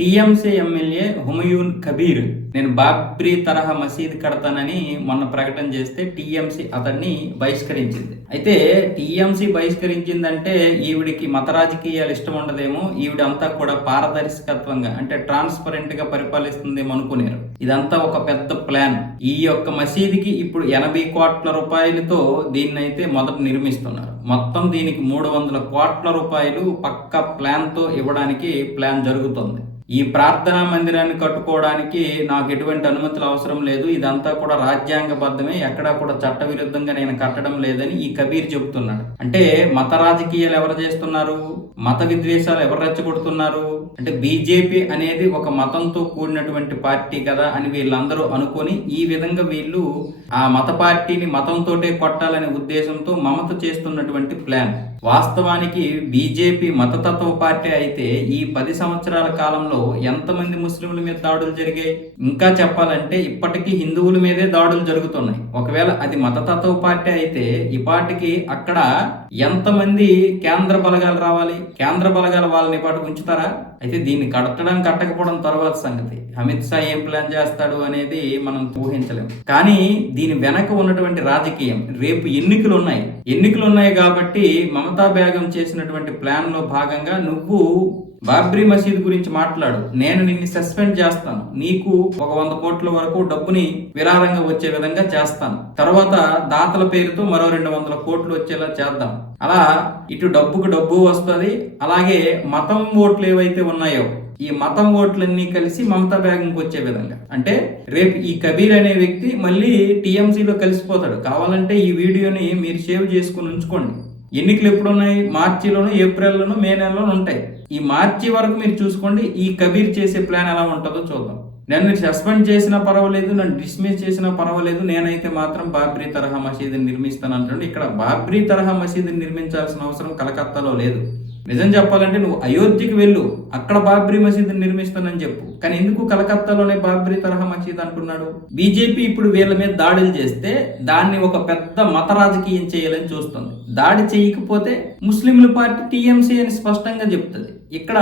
TMC MLA Humayun Kabir నేను బాబ్రీ తరహా మసీద్ కడతానని మొన్న ప్రకటన చేస్తే టీఎంసీ అతన్ని బహిష్కరించింది. అయితే టీఎంసీ బహిష్కరించిందంటే ఈవిడికి మత రాజకీయాలు ఇష్టం ఉండదేమో, ఈవిడంతా కూడా పారదర్శకత్వంగా అంటే ట్రాన్స్పరెంట్ గా పరిపాలిస్తుందేమో అనుకున్నారు. ఇదంతా ఒక పెద్ద ప్లాన్. ఈ యొక్క మసీదుకి ఇప్పుడు 80 కోట్ల రూపాయలతో దీన్నైతే మొదట నిర్మిస్తున్నారు. మొత్తం దీనికి 300 కోట్ల రూపాయలు పక్క ప్లాన్ తో ఇవ్వడానికి ప్లాన్ జరుగుతుంది. ఈ ప్రార్థనా మందిరాన్ని కట్టుకోవడానికి నాకు ఎటువంటి అనుమతులు అవసరం లేదు, ఇదంతా కూడా రాజ్యాంగబద్ధమే, ఎక్కడా కూడా చట్టవిరుద్ధంగా నేను కట్టడం లేదని ఈ కబీర్ చెబుతున్నాడు. అంటే మత రాజకీయాలు ఎవరు చేస్తున్నారు, మత విద్వేషాలు ఎవరు రెచ్చగొడుతున్నారు అంటే బీజేపీ అనేది ఒక మతంతో కూడినటువంటి పార్టీ కదా అని వీళ్ళందరూ అనుకొని ఈ విధంగా వీళ్ళు ఆ మత పార్టీని మతంతోటే కొట్టాలనే ఉద్దేశంతో మమత చేస్తున్నటువంటి ప్లాన్. వాస్తవానికి బీజేపీ మతతత్వ పార్టీ అయితే ఈ 10 సంవత్సరాల కాలంలో ఎంతమంది ముస్లింల మీద దాడులు జరిగాయి? ఇంకా చెప్పాలంటే ఇప్పటికీ హిందువుల మీదే దాడులు జరుగుతున్నాయి. ఒకవేళ అది మతతత్వ పార్టీ అయితే ఇప్పటికి అక్కడ ఎంతమంది కేంద్ర బలగాలు రావాలి? కేంద్ర బలగాలు వాళ్ళని ఇప్పటికి ఉంచుతారా? అయితే దీన్ని కట్టకపోవడం తర్వాత సంగతి. అమిత్ షా ఏం ప్లాన్ చేస్తాడు అనేది మనం ఊహించలేము. కానీ దీని వెనక ఉన్నటువంటి రాజకీయం, రేపు ఎన్నికలు ఉన్నాయి కాబట్టి మమతా బేగం చేసినటువంటి ప్లాన్ లో భాగంగా నువ్వు బాబ్రీ మసీద్ గురించి మాట్లాడు, నేను నిన్ను సస్పెండ్ చేస్తాను, నీకు ఒక 100 కోట్ల వరకు డబ్బుని విరాళంగా వచ్చే విధంగా చేస్తాను, తర్వాత దాతల పేరుతో మరో 200 కోట్లు వచ్చేలా చేద్దాం. అలా ఇటు డబ్బుకు డబ్బు వస్తుంది, అలాగే మతం ఓట్లు ఏవైతే ఉన్నాయో ఈ మతం ఓట్లన్నీ కలిసి మమతా బేగంకి వచ్చే విధంగా. అంటే రేపు ఈ కబీర్ అనే వ్యక్తి మళ్ళీ టీఎంసీలో కలిసిపోతాడు. కావాలంటే ఈ వీడియోని మీరు సేవ్ చేసుకుని ఉంచుకోండి. ఎన్నికలు ఎప్పుడున్నాయి? మార్చిలోను, ఏప్రిల్లోను, మే నెలలోనూ ఉంటాయి. ఈ మార్చి వరకు మీరు చూసుకోండి ఈ కబీర్ చేసే ప్లాన్ ఎలా ఉంటుందో చూద్దాం. నన్ను సస్పెండ్ చేసినా పర్వాలేదు, నన్ను డిస్మిస్ చేసినా పర్వాలేదు, నేనైతే మాత్రం బాబ్రీ తరహా మసీదుని నిర్మిస్తాను అంటాడు. ఇక్కడ బాబ్రీ తరహా మసీదుని నిర్మించాల్సిన అవసరం కలకత్తాలో లేదు. నిజం చెప్పాలంటే నువ్వు అయోధ్యకి వెళ్ళు, అక్కడ బాబ్రీ మసీదుని నిర్మిస్తానని చెప్పు. కానీ ఎందుకు కలకత్తాలోనే బాబ్రీ తరహా మసీద్ అంటున్నాడు? బీజేపీ ఇప్పుడు వీళ్ళ మీద దాడులు చేస్తే దాన్ని ఒక పెద్ద మత రాజకీయం చేయాలని చూస్తుంది. దాడి చేయకపోతే ముస్లింల పార్టీ టీఎంసీ అని స్పష్టంగా చెప్తుంది. ఇక్కడ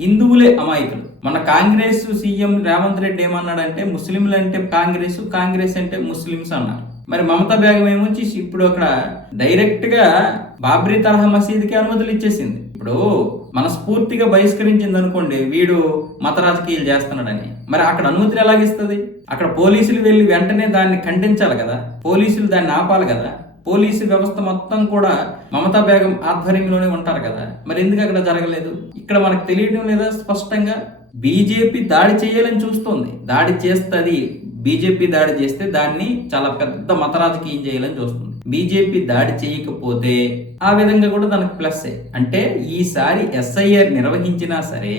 హిందువులే అమాయకులు. మన కాంగ్రెస్ సీఎం రేవంత్ రెడ్డి ఏమన్నాడంటే ముస్లింలు అంటే కాంగ్రెస్, కాంగ్రెస్ అంటే ముస్లింస్ అన్నారు. మరి మమతా బేగం ఏమొచ్చి ఇప్పుడు అక్కడ డైరెక్ట్ గా బాబ్రీ తరహా మసీదుకి అనుమతులు ఇచ్చేసింది. ఇప్పుడు మనస్ఫూర్తిగా బహిష్కరించింది అనుకోండి, వీడు మత రాజకీయాలు చేస్తున్నాడని, మరి అక్కడ అనుమతులు ఎలాగిస్తుంది? అక్కడ పోలీసులు వెళ్ళి వెంటనే దాన్ని ఖండించాలి కదా, పోలీసులు దాన్ని ఆపాలి కదా. పోలీసు వ్యవస్థ మొత్తం కూడా మమతా బేగం ఆధ్వర్యంలోనే ఉంటారు కదా, మరి ఎందుకు అక్కడ జరగలేదు? ఇక్కడ మనకు తెలియడం లేదా? స్పష్టంగా బీజేపీ దాడి చేయాలని చూస్తుంది, దాడి చేస్తుంది. బీజేపీ దాడి చేస్తే దాన్ని చాలా పెద్ద మత రాజకీయం చేయాలని చూస్తుంది. బీజేపీ దాడి చేయకపోతే ఆ విధంగా కూడా దానికి ప్లస్. అంటే ఈసారి ఎస్ఐఆర్ నిర్వహించినా సరే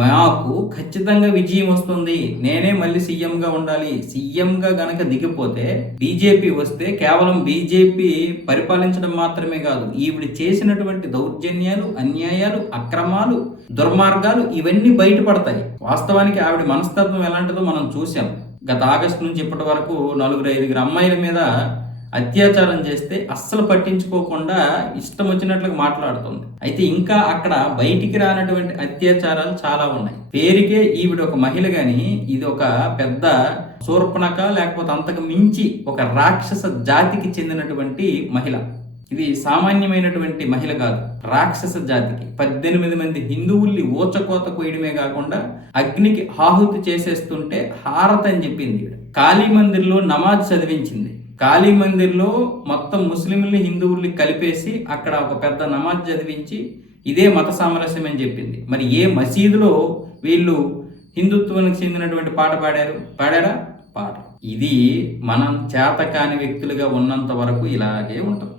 మాకు ఖచ్చితంగా విజయం వస్తుంది, నేనే మళ్ళీ సీఎం గా ఉండాలి. సీఎం గా గనక దిగిపోతే బీజేపీ వస్తే కేవలం బీజేపీ పరిపాలించడం మాత్రమే కాదు, ఈవిడ చేసినటువంటి దౌర్జన్యాలు, అన్యాయాలు, అక్రమాలు, దుర్మార్గాలు ఇవన్నీ బయటపడతాయి. వాస్తవానికి ఆవిడ మనస్తత్వం ఎలాంటిదో మనం చూసాం. గత ఆగస్టు నుంచి ఇప్పటి వరకు 4-5 అమ్మాయిల మీద అత్యాచారం చేస్తే అస్సలు పట్టించుకోకుండా ఇష్టం వచ్చినట్లుగా మాట్లాడుతుంది. అయితే ఇంకా అక్కడ బయటికి రానటువంటి అత్యాచారాలు చాలా ఉన్నాయి. పేరుకే ఈవిడ ఒక మహిళ గాని ఇది ఒక పెద్ద శూర్పణఖ లేకపోతే అంతకు మించి ఒక రాక్షస జాతికి చెందినటువంటి మహిళ. ఇది సామాన్యమైనటువంటి మహిళ కాదు, రాక్షస జాతికి. 18 మంది హిందువుల్ని ఊచకోత కోయడమే కాకుండా అగ్నికి ఆహుతి చేసేస్తుంటే హారత్ అని చెప్పింది. కాళీ మందిర్లో నమాజ్ చదివించింది. కాళీ మందిర్లో మొత్తం ముస్లింల్ని హిందువుల్ని కలిపేసి అక్కడ ఒక పెద్ద నమాజ్ చదివించి ఇదే మత సామరస్యం అని చెప్పింది. మరి ఏ మసీదులో వీళ్ళు హిందుత్వానికి చెందినటువంటి పాట పాడారా? పాట. ఇది మనం చేతకాని వ్యక్తులుగా ఉన్నంత వరకు ఇలాగే ఉంటుంది.